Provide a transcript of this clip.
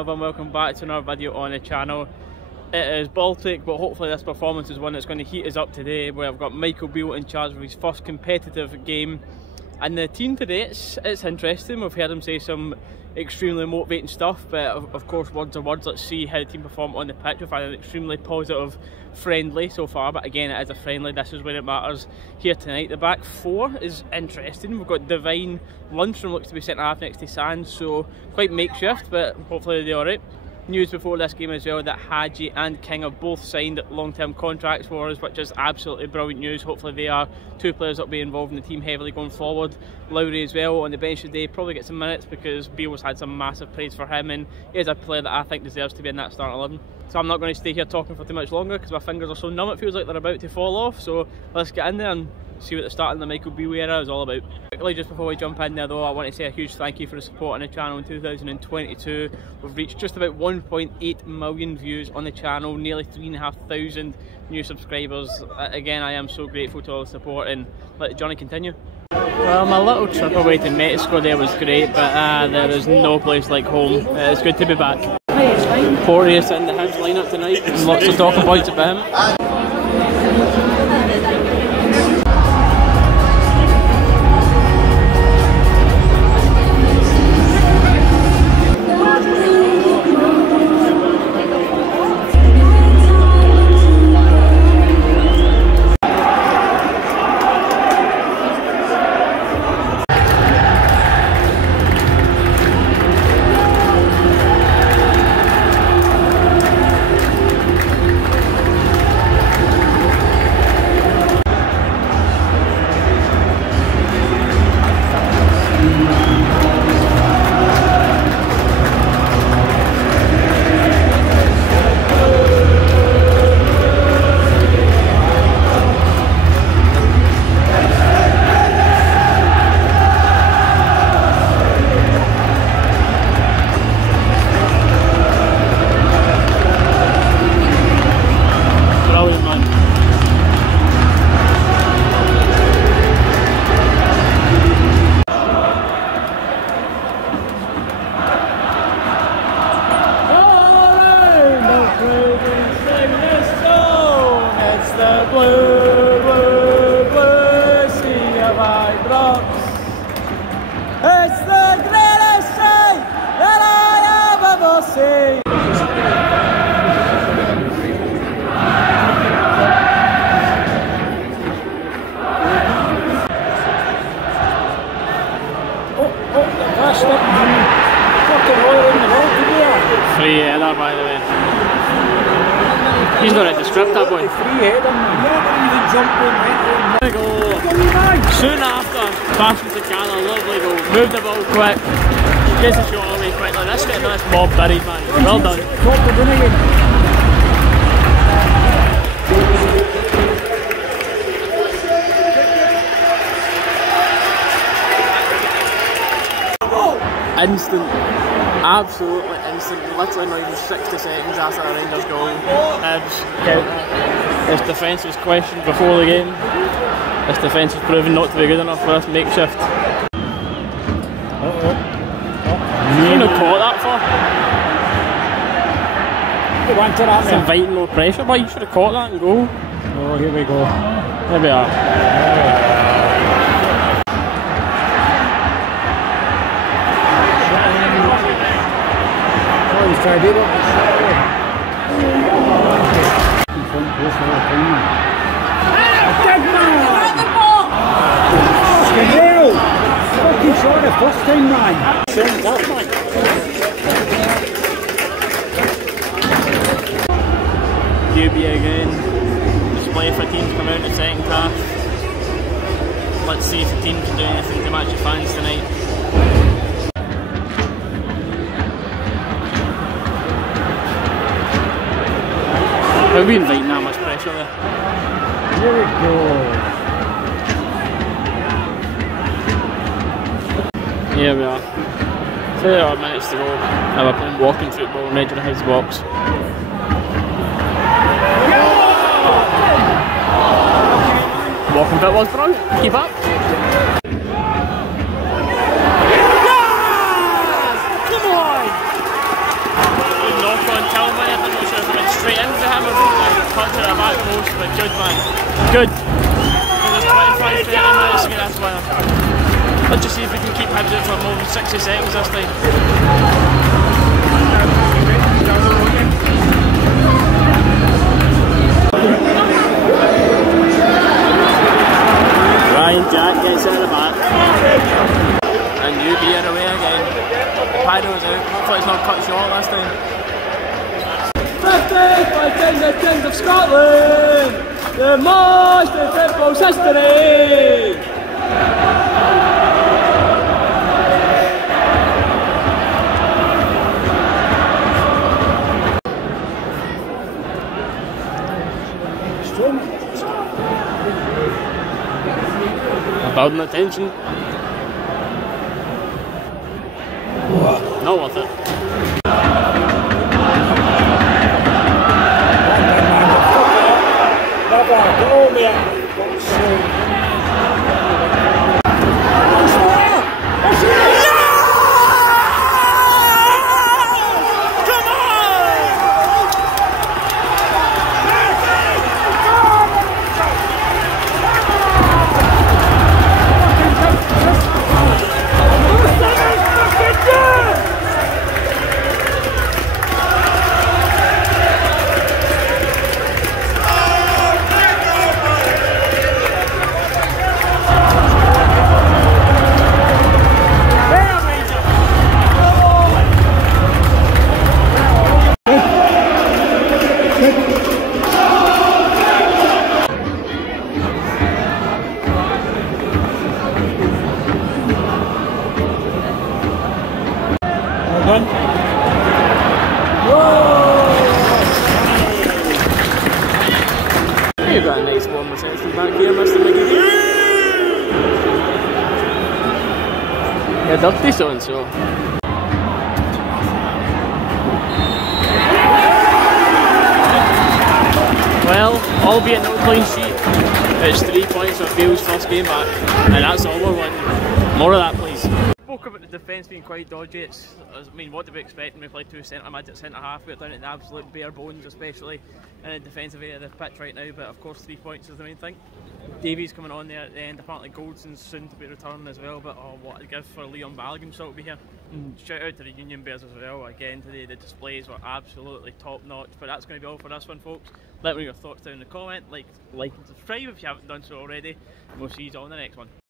everyone, welcome back to another video on the channel. It is Baltic, but hopefully this performance is one that's going to heat us up today, where I've got Michael Beale in charge of his first competitive game. And the team today, it's interesting. We've heard him say some extremely motivating stuff, but of course words are words. Let's see how the team perform on the pitch. We've had an extremely positive friendly so far, but again it is a friendly, this is when it matters here tonight. The back four is interesting. We've got Divine, Lundstrom looks to be centre half next to Sands, so quite makeshift, but hopefully they're alright. News before this game as well that Hadji and King have both signed long-term contracts for us, which is absolutely brilliant news. Hopefully they are two players that will be involved in the team heavily going forward. Lowry as well on the bench today, probably get some minutes because Beale's had some massive praise for him, and he is a player that I think deserves to be in that starting 11. So I'm not going to stay here talking for too much longer because my fingers are so numb it feels like they're about to fall off. So let's get in there and see what the start of the Michael Beale era is all about. Quickly, just before we jump in there though, I want to say a huge thank you for the support on the channel in 2022. We've reached just about 1.8 million views on the channel, nearly 3,500 new subscribers. Again, I am so grateful to all the support, and let Johnny continue. Well, my little trip away to Mexico there was great, but there is no place like home. It's good to be back. Porteous in the Hibs lineup tonight, and lots of talking points about him. Free header, by the way. He's not at the strip, that boy. Free header, nobody even jumped in. There we go. Soon after, passes to Gaffer, lovely goal. Moved the ball quick, gets the shot away quickly. That's getting this mob buried, man. Well done. Instant, absolutely instant, literally not even 60 seconds after a Rangers goal. Hibs, his defence was questioned before the game. His defence was proven not to be good enough for this makeshift. You shouldn't have caught that for. It's inviting no pressure, but you should have caught that and go. Oh, here we go. There we are. Try to do it. Fucking shot the first time, man. Showing that, man. UB again. Display for teams come out in the second half. Let's see if the team can do anything to match the fans tonight. Are we inviting that much pressure there? Here we go. Here we are. 3 odd minutes to go. Now we're playing walking football in Edge of the Hibs box. Walking bit was brilliant. Keep up. Come on! straight into him and touch at the back post, but good man. Good. There's 25-30 minutes to get this winner. Let's just see if we can keep Hibs out for more than 60 seconds this time. Ryan Jack gets out of the back. And UB are away again. Pyro's out. Hopefully it's not cut short this time. 50 by Kings of Scotland, the most in football's history. Building the tension. Not worth it. Oh, man. You've got a nice warm reception back here, Mr. Mickey. You're dirty so and so. Well, albeit no clean sheet, it's 3 points for Beale's first game back, and that's all we're wanting. More of that, please. Spoke about the defence being quite dodgy. I mean, what do we expect when we play two centre mids at centre half? We're down at the absolute bare bones, especially in the defensive area of the pitch right now. But of course, 3 points is the main thing. Davies coming on there at the end. Apparently, Goldson's soon to be returning as well. But oh, what a gift for Leon Balogun to be here. And shout out to the Union Bears as well. Again today, the displays were absolutely top notch. But that's going to be all for this one, folks. Let me know your thoughts down in the comment. Like and subscribe if you haven't done so already. We'll see you all in the next one.